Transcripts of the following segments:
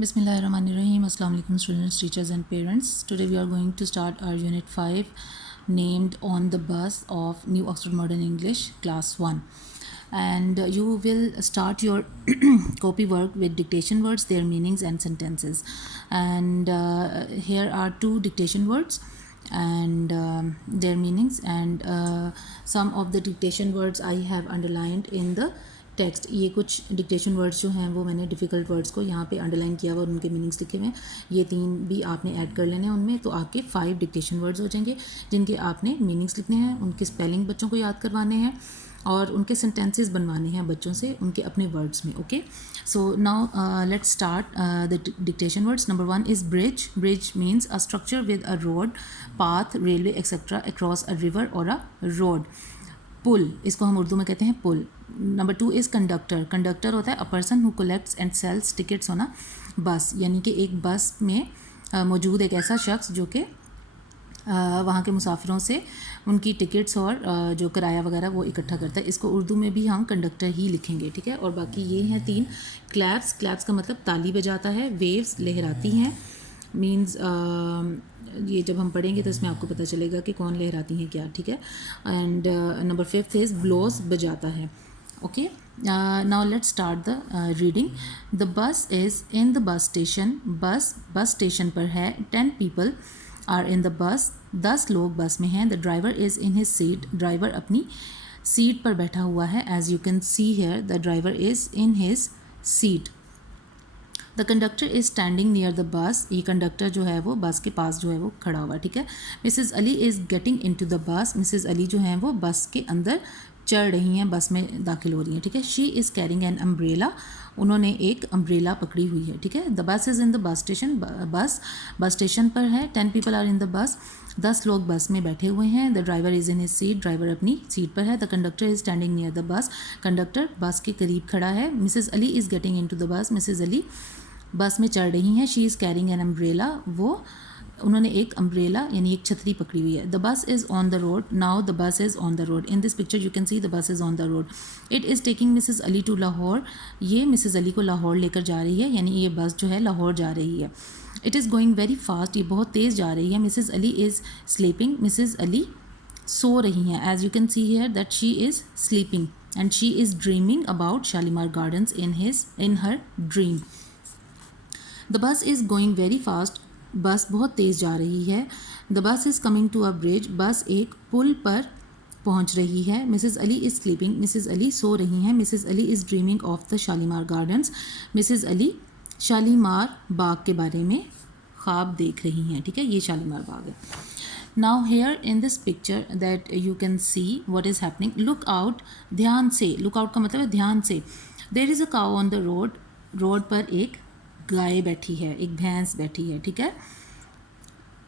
Bismillahirrahmanirrahim. Assalamu alaikum students, teachers and parents. Today we are going to start our unit 5 named On the Bus of New Oxford Modern English class 1. And you will start your copy work with dictation words, their meanings and sentences. And here are two dictation words and their meanings, and some of the dictation words I have underlined in the text. ये कुछ dictation words जो हैं वो मैंने difficult words को यहाँ पे underline किया हुआ और उनके मीनिंग्स लिखे हुए हैं. ये 3 भी आपने ऐड कर लेने हैं उनमें, तो आपके 5 डिक्टेशन वर्ड्स हो जाएंगे जिनके आपने मीनिंग्स लिखने हैं, उनके स्पेलिंग बच्चों को याद करवाने हैं और उनके सेंटेंसेस बनवाने हैं बच्चों से उनके अपने वर्ड्स में. Okay, so now let's start the dictation words. Number 1 is bridge. Bridge means a structure with a road, path, railway etcetera across a river और अ रोड. पुल, इसको हम उर्दू में कहते हैं पुल. Number 2 is conductor. कंडक्टर होता है a person who collects and sells tickets on a bus, यानी कि एक बस में मौजूद एक ऐसा शख्स जो कि वहाँ के मुसाफिरों से उनकी टिकट्स और जो किराया वगैरह वो इकट्ठा करता है. इसको उर्दू में भी हम कंडक्टर ही लिखेंगे, ठीक है. और बाकी ये हैं 3. क्लैप्स. क्लैप्स का मतलब ताली बजाता है. वेव्स, लहराती हैं, मीन्स ये जब हम पढ़ेंगे तो इसमें आपको पता चलेगा कि कौन लहराती हैं क्या, ठीक है. एंड नंबर 5 इज़ ब्लोस, बजाता है. Okay, now let's start the reading. The bus is in the bus station. Bus station पर है. 10 people are in the bus. 10 लोग बस में हैं. The driver is in his seat. Driver अपनी seat पर बैठा हुआ है. As you can see here the driver is in his seat. The conductor is standing near the bus. ये conductor जो है वो बस के पास जो है वो खड़ा हुआ है, ठीक है. Mrs Ali is getting in to the bus. Mrs Ali जो हैं वो बस के अंदर चढ़ रही हैं, बस में दाखिल हो रही हैं, ठीक है. She is carrying an umbrella. उन्होंने एक अम्ब्रेला पकड़ी हुई है, ठीक है. The bus is in the bus station. Bus station पर है. 10 people are in the bus. 10 लोग बस में बैठे हुए हैं. The driver is in his seat. Driver अपनी सीट पर है. The conductor is standing near the bus. Conductor bus के करीब खड़ा है. Mrs Ali is getting in to the bus. Mrs Ali bus में चढ़ रही हैं. She is carrying an umbrella. वो उन्होंने एक अम्ब्रेला यानी एक छतरी पकड़ी हुई है. The bus is on the road. Now the bus is on the road. In this picture you can see the bus is on the road. It is taking Mrs Ali to Lahore. ये Mrs Ali को लाहौर लेकर जा रही है, यानी ये बस जो है लाहौर जा रही है. It is going very fast. ये बहुत तेज़ जा रही है. Mrs Ali is sleeping. Mrs Ali सो रही हैं. As you can see here that she is sleeping and she is dreaming about Shalimar gardens in her dream. The bus is going very fast. Bus बहुत तेज़ जा रही है. The bus is coming to a bridge. Bus एक पुल पर पहुंच रही है. Mrs Ali is sleeping. Mrs Ali सो रही हैं. Mrs Ali is dreaming of the Shalimar gardens. Mrs Ali Shalimar बाग के बारे में ख्वाब देख रही हैं, ठीक है. ये शालीमार बाग है. Now here in this picture that you can see what is happening. Look out. ध्यान से. लुक आउट का मतलब है ध्यान से. There is a cow on the road. Road पर एक गाय बैठी है, एक भैंस बैठी है, ठीक है.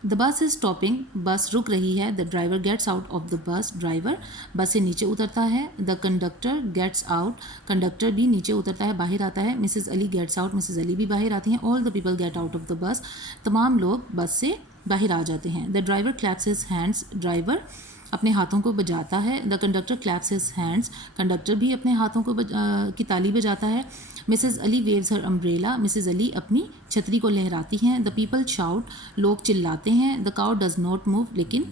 The bus is stopping. बस रुक रही है. The driver gets out of the bus. Driver bus से नीचे उतरता है. The conductor gets out. Conductor भी नीचे उतरता है, बाहर आता है. Mrs Ali gets out. Mrs Ali भी बाहर आती हैं. All the people get out of the bus. तमाम लोग बस से बाहर आ जाते हैं. The driver claps his hands. Driver अपने हाथों को बजाता है. The conductor claps his hands. Conductor भी अपने हाथों को की ताली बजाता है. Mrs Ali waves her umbrella. Mrs Ali अपनी छतरी को लहराती हैं. The people shout. लोग चिल्लाते हैं. The cow does not move. लेकिन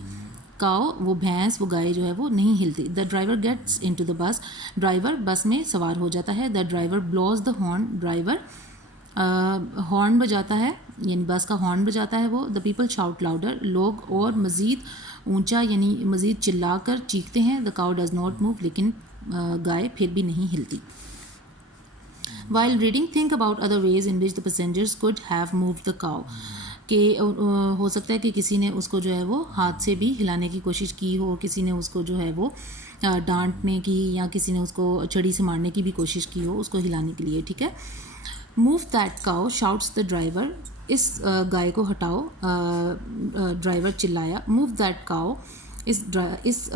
काउ, वो भैंस, वो गाय जो है वो नहीं हिलती. The driver gets in to the bus. Driver bus में सवार हो जाता है. The driver blows the horn. Driver horn बजाता है, यानी बस का हॉर्न बजाता है वो. The people shout louder. लोग और मज़ीद ऊंचा यानी मज़ीद चिल्ला कर चीखते हैं. The cow does not move. लेकिन गाय फिर भी नहीं हिलती. While reading think about other ways in which the passengers could have move the cow. कि हो सकता है कि किसी ने उसको जो है वो हाथ से भी हिलाने की कोशिश की हो, किसी ने उसको जो है वो डांटने की या किसी ने उसको छड़ी से मारने की भी कोशिश की हो उसको हिलाने के लिए, ठीक है. Move that cow shouts the driver. इस गाय को हटाओ, ड्राइवर चिल्लाया. Move that cow. इस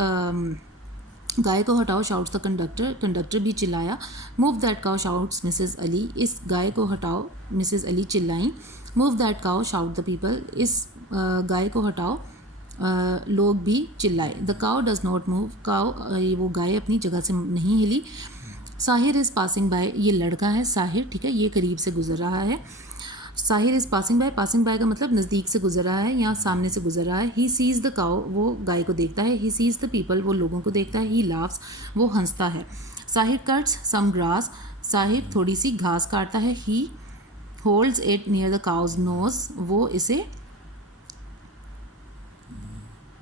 गाय को हटाओ शाउट्स द कंडक्टर. कंडक्टर भी चिल्लाया. Move that cow shouts Mrs Ali. इस गाय को हटाओ, मिसेज़ अली चिल्लाई. Move that cow shout the people. इस गाय को हटाओ, लोग भी चिल्लाए. The cow does not move. Cow, वो गाय अपनी जगह से नहीं हिली. Sahir is passing by. ये लड़का है साहिर, ठीक है, ये करीब से गुजर रहा है. साहिर इज़ पासिंग बाय का मतलब नज़दीक से गुजर रहा है या सामने से गुजर रहा है. ही सीज़ द काउ, वो गाय को देखता है. ही सीज़ द पीपल, वो लोगों को देखता है. ही लाफ्स, वो हंसता है. Sahir cuts some grass, Sahir थोड़ी सी घास काटता है. He holds it near the cow's nose, वो इसे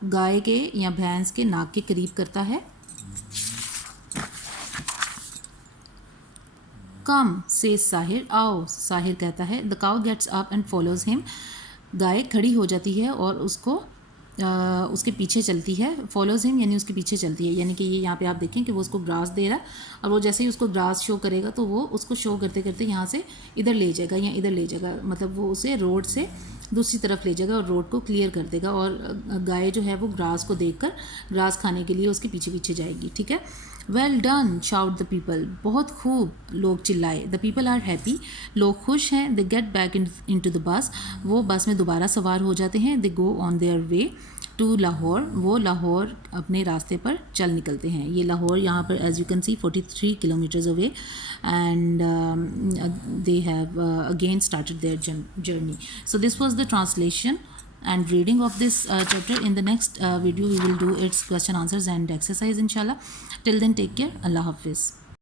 गाय के या भैंस के नाक के करीब करता है. कम से साहिर, आओ, साहिर कहता है. The cow gets up and follows him, गाय खड़ी हो जाती है और उसको उसके पीछे चलती है. फॉलोज हिम यानी उसके पीछे चलती है, यानी कि ये यहाँ पे आप देखें कि वो उसको ग्रास दे रहा है और वो जैसे ही उसको ग्रास शो करेगा तो वो उसको शो करते करते यहाँ से इधर ले जाएगा या इधर ले जाएगा, मतलब वो उसे रोड से दूसरी तरफ ले जाएगा और रोड को क्लियर कर देगा. और गाय जो है वो ग्रास को देखकर ग्रास खाने के लिए उसके पीछे पीछे जाएगी. ठीक है. Well done shout the people, बहुत खूब, लोग चिल्लाए. द पीपल आर हैप्पी, लोग खुश हैं. They get back in to the bus, वो बस में दोबारा सवार हो जाते हैं. They go on their way to Lahore, वो लाहौर अपने रास्ते पर चल निकलते हैं. ये लाहौर यहाँ पर as you can see 43 kilometres away and they have again started their journey. So this was the translation and reading of this chapter. In the next video we will do its question answers and exercise inshallah. Till then, take care. Allah Hafiz.